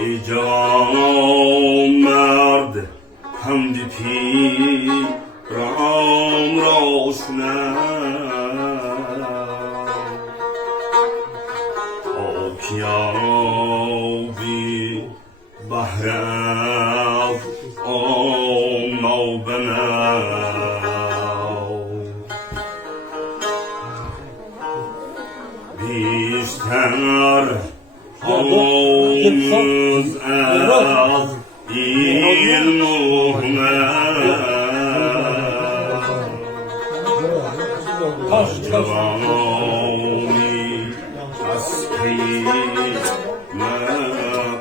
ای جوان مرد حمد پیران را آبیابی بهر از آن نابناو بیشتر آموز از علم و هنر جوانی از قیمت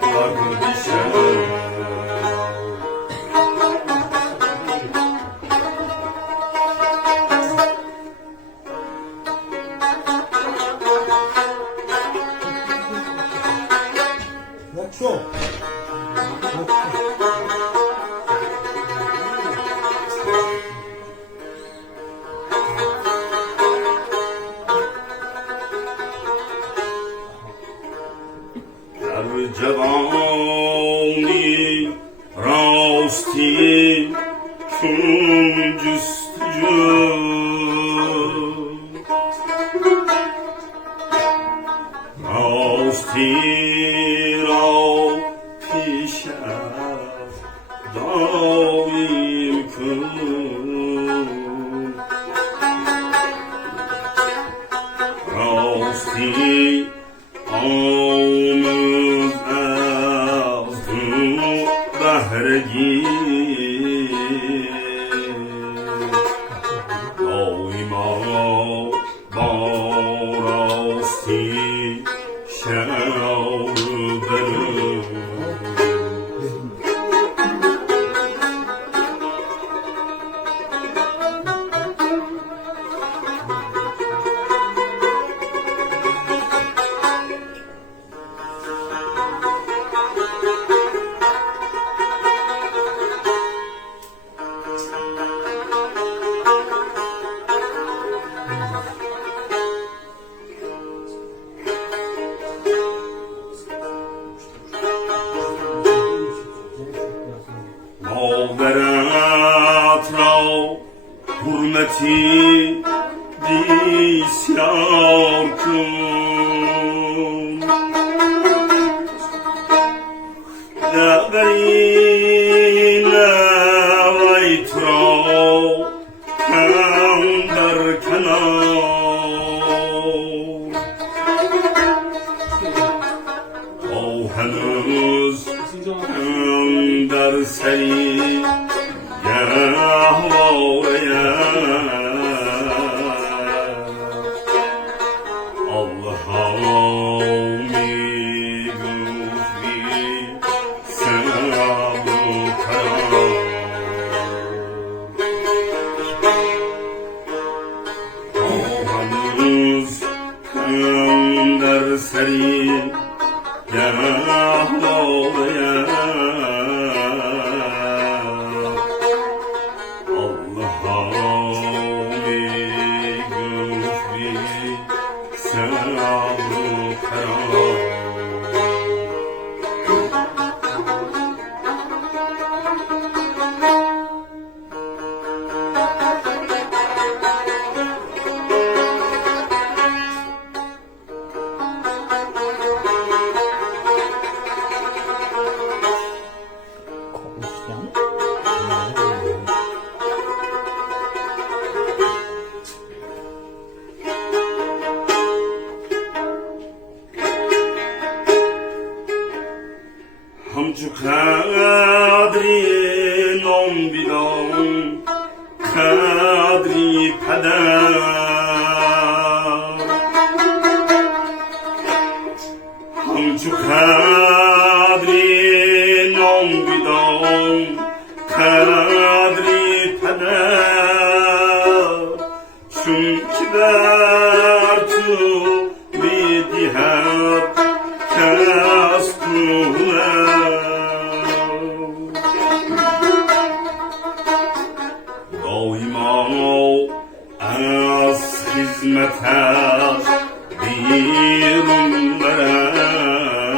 بردشم در جوانی راستی چون جستجو راستی را پیش از دایم کن راستی آموز از تو بهرگی دایما با راستی شعر برو مادرت را حرمتی بسیار کن لبری نویت را هم در کنار تا هنوز هم در سری همچو قدری نام بیدان قدری پدر همچو قدری نام بیدان قدری پدر چون که بر تو میدهد کس دایما از خدمتت بیرون برم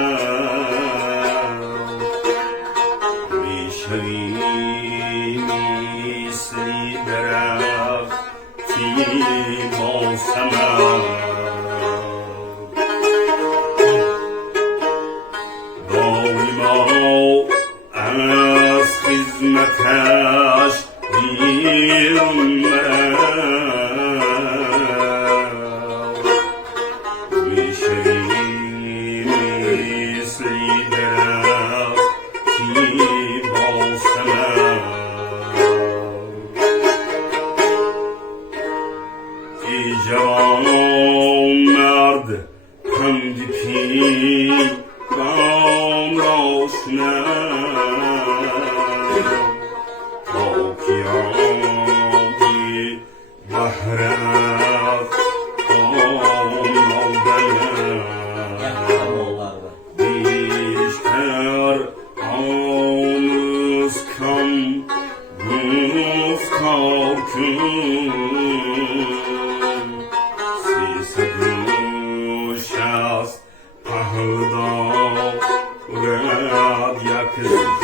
مرد پند پیران را شنید تا کیانی بهرت آمدند بیشتر آموز کم گفتار کن پهلوان رد یک